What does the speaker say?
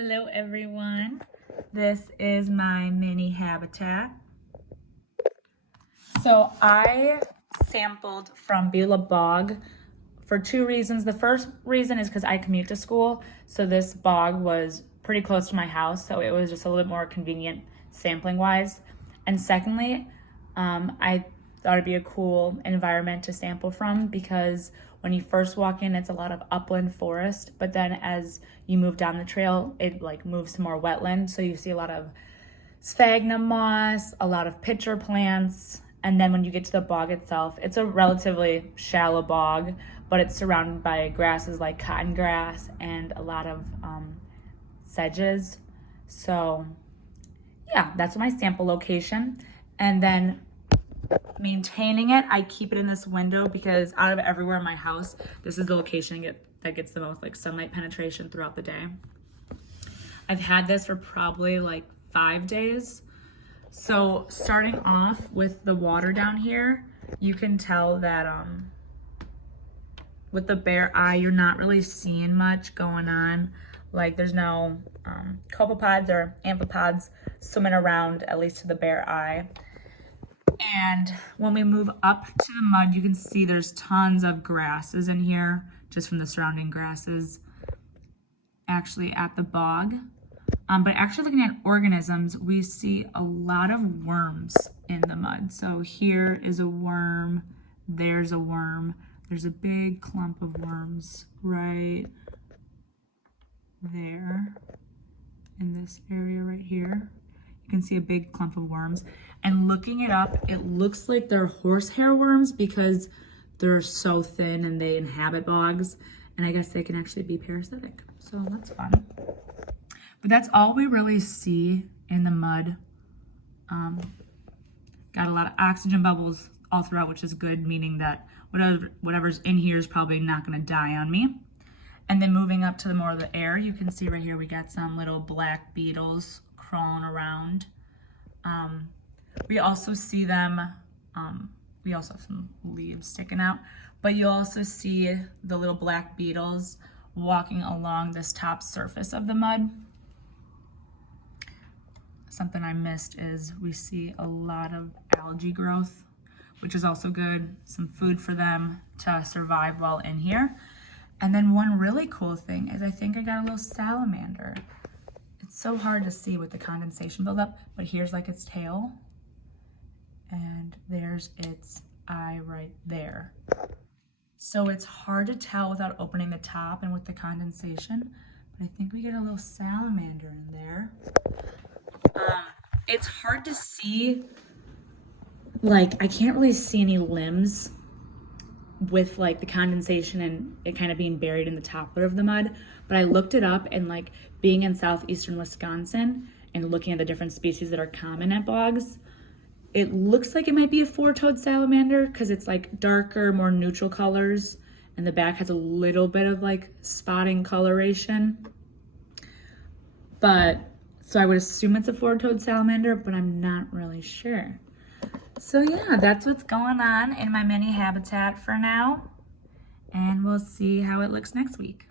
Hello everyone, this is my mini habitat. So I sampled from Beulah Bog for two reasons. The first reason is because I commute to school, so this bog was pretty close to my house, so it was just a little bit more convenient sampling wise. And secondly, I thought it'd be a cool environment to sample from because when you first walk in, it's a lot of upland forest, but then as you move down the trail, it like moves to more wetland. So you see a lot of sphagnum moss, a lot of pitcher plants, and then when you get to the bog itself, it's a relatively shallow bog, but it's surrounded by grasses like cotton grass and a lot of sedges. So yeah, that's my sample location. And then maintaining it, I keep it in this window because out of everywhere in my house, this is the location that gets the most like sunlight penetration throughout the day. I've had this for probably like 5 days. So starting off with the water down here, you can tell that with the bare eye, you're not really seeing much going on. Like there's no copepods or amphipods swimming around, at least to the bare eye. And when we move up to the mud, you can see there's tons of grasses in here, just from the surrounding grasses, actually at the bog. But actually looking at organisms, we see a lot of worms in the mud. So here is a worm, there's a worm, there's a big clump of worms right there in this area right here. You can see a big clump of worms. And looking it up, it looks like they're horsehair worms because they're so thin and they inhabit bogs. And I guess they can actually be parasitic. So that's fun. But that's all we really see in the mud. Got a lot of oxygen bubbles all throughout, which is good, meaning that whatever's in here is probably not gonna die on me. And then moving up to the more of the air, you can see right here we got some little black beetles crawling around. We also see them, we also have some leaves sticking out, but you also see the little black beetles walking along this top surface of the mud. Something I missed is we see a lot of algae growth, which is also good, some food for them to survive while in here. And then one really cool thing is I think I got a little salamander. It's so hard to see with the condensation buildup, but here's like its tail, and there's its eye right there. So it's hard to tell without opening the top and with the condensation, but I think we get a little salamander in there. It's hard to see, like I can't really see any limbs with like the condensation and it kind of being buried in the top layer of the mud, but I looked it up, and like being in southeastern Wisconsin and looking at the different species that are common at bogs, it looks like it might be a four-toed salamander because it's like darker, more neutral colors, and the back has a little bit of like spotting coloration. But so I would assume it's a four-toed salamander, but I'm not really sure. So yeah, that's what's going on in my mini habitat for now, and we'll see how it looks next week.